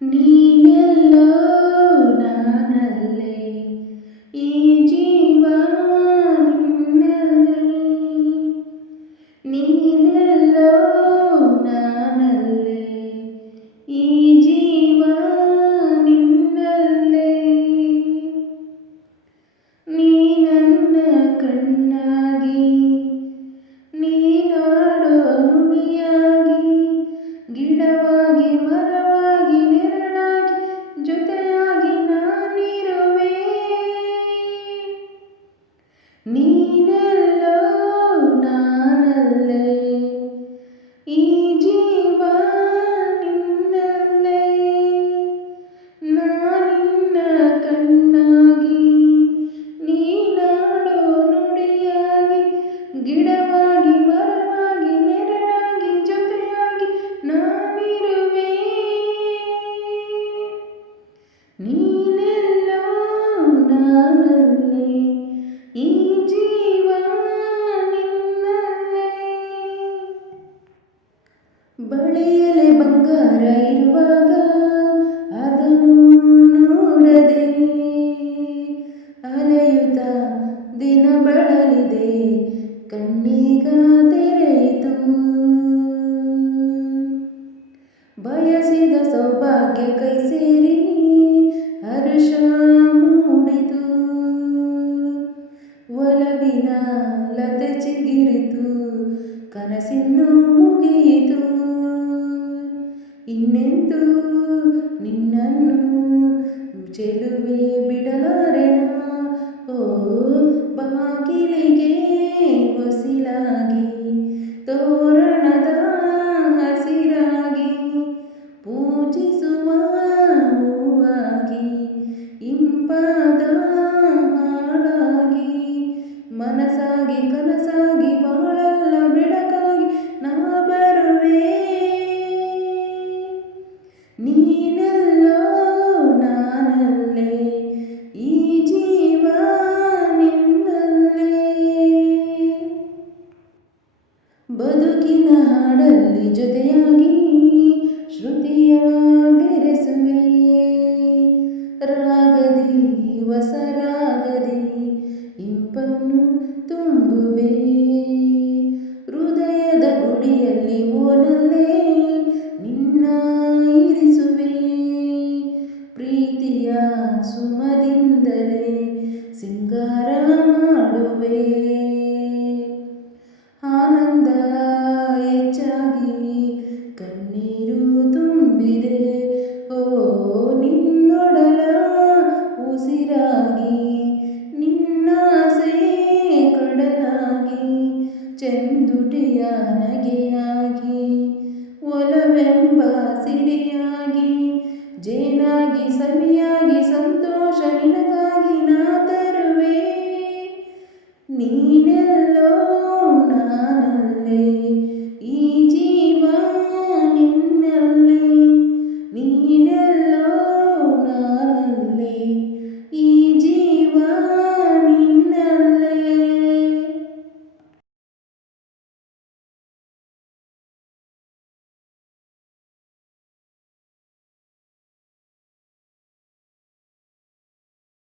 ನೀನೆಲ್ಲೋ ನಾನಲ್ಲೇ ಈ ಜೀವ ನಿನ್ನಲ್ಲಿ ನೀನೆಲ್ಲೋ ನಾನಲ್ಲೇ ಈ ಜೀವ ನಿನ್ನಲ್ಲೇ ನೀ ನನ್ನ ಕಣ್ಣಾಗಿ ನೀನಾಡೋ ನುಡಿಯಾಗಿ ಗಿಡವಾಗಿ ಮರವಾಗಿ ನೆರಳಾಗಿ ಜೊತೆಯಾಗಿ ನಾನಿರುವೆ ನೀನೆಲ್ಲೋ ನಾನಲ್ಲೇ ಈ ಜೀವ ನಿನ್ನಲ್ಲೇ ನಾನಿನ್ನ ಕಣ್ಣಾಗಿ ನೀನಾಡೋ ನುಡಿಯಾಗಿ ಗಿಡವಾಗಿ ಮರವಾಗಿ ನೆರಳಾಗಿ ಜೊತೆಯಾಗಿ ನಾನಿರುವೆ ನೀನೆಲ್ಲೋ ನಾನಲ್ಲೇ ಈ ಜೀವ ನಿನ್ನಲ್ಲೇ ಬಳೆಯಲೆ ಬಂಗಾರ ಇರುವಾಗ ಅದನ್ನು ನೋಡದೆ ಅಲೆಯುತ್ತ ದಿನ ಬಳಲಿದೆ ಕಣ್ಣೀಗ ತೆರೆಯಿತು ಬಯಸಿದ ಸೌಭಾಗ್ಯ ಕೈ ಸೇರಿ ಹರ್ಷ ಮೂಡಿತು ಒಲವಿನ ಲತೆ ಚಿಗಿರಿತು ಕನಸಿನ್ನು ಮುಗಿಯಿತು ಇನ್ನೆಂದು ನಿನ್ನನ್ನು ಚೆಲುವೆ ಬಿಡಲಾರೆನ ಓ ಬಾಗಿಲಿಗೆ ಹೊಸಿಲಾಗಿ ತೋರಣದ ಹಸಿರಾಗಿ ಪೂಜಿಸುವ ಹೂವಾಗಿ ಇಂಪಾದ ಹಾಡಾಗಿ ಮನಸಾಗಿ ಕನಸಾಗಿ ಬಾಳಲ್ಲ ಬೆಳಕಾಗಿ ನಾ ಬರುವೆ ನೀನೆಲ್ಲೋ ನಾನಲ್ಲೇ ಈ ಜೀವ ನಿನ್ನಲ್ಲೇ ಬದುಕಿನ ಹಾಡಲ್ಲಿ ಜೊತೆಯಾಗಿ ಶ್ರುತಿಯ ಬೆರೆಸುವೆ ರಾಗದಿ ಹೊಸರಾಗದಿ ಇಂಪನ್ನು ತುಂಬುವೆ ಹೃದಯದ ಗುಡಿಯಲ್ಲಿ ಓನಲ್ಲೇ ನಿನ್ನ ಇರಿಸುವೆ ಪ್ರೀತಿಯ ಸುಮದಿಂದಲೇ ಸಿಂಗಾರ ಮಾಡುವೆ ಆನಂದ ಹೆಚ್ಚಾಗಿ ಕಣ್ಣೀರು ತುಂಬಿದೆ ಓ ನಿನ್ನೊಡಲ ಉಸಿರಾಗಿ ನಿನ್ನಾಸೆ ಕಡಲಾಗಿ ಚೆಂದುಟಿಯ ನಗೆಯಾಗಿ ಒಲವೆಂಬ ಸಿರಿಯಾಗಿ ಜೇನಾಗಿ ಸವಿಯಾಗಿ ಸಂತೋಷ ನಿನಗ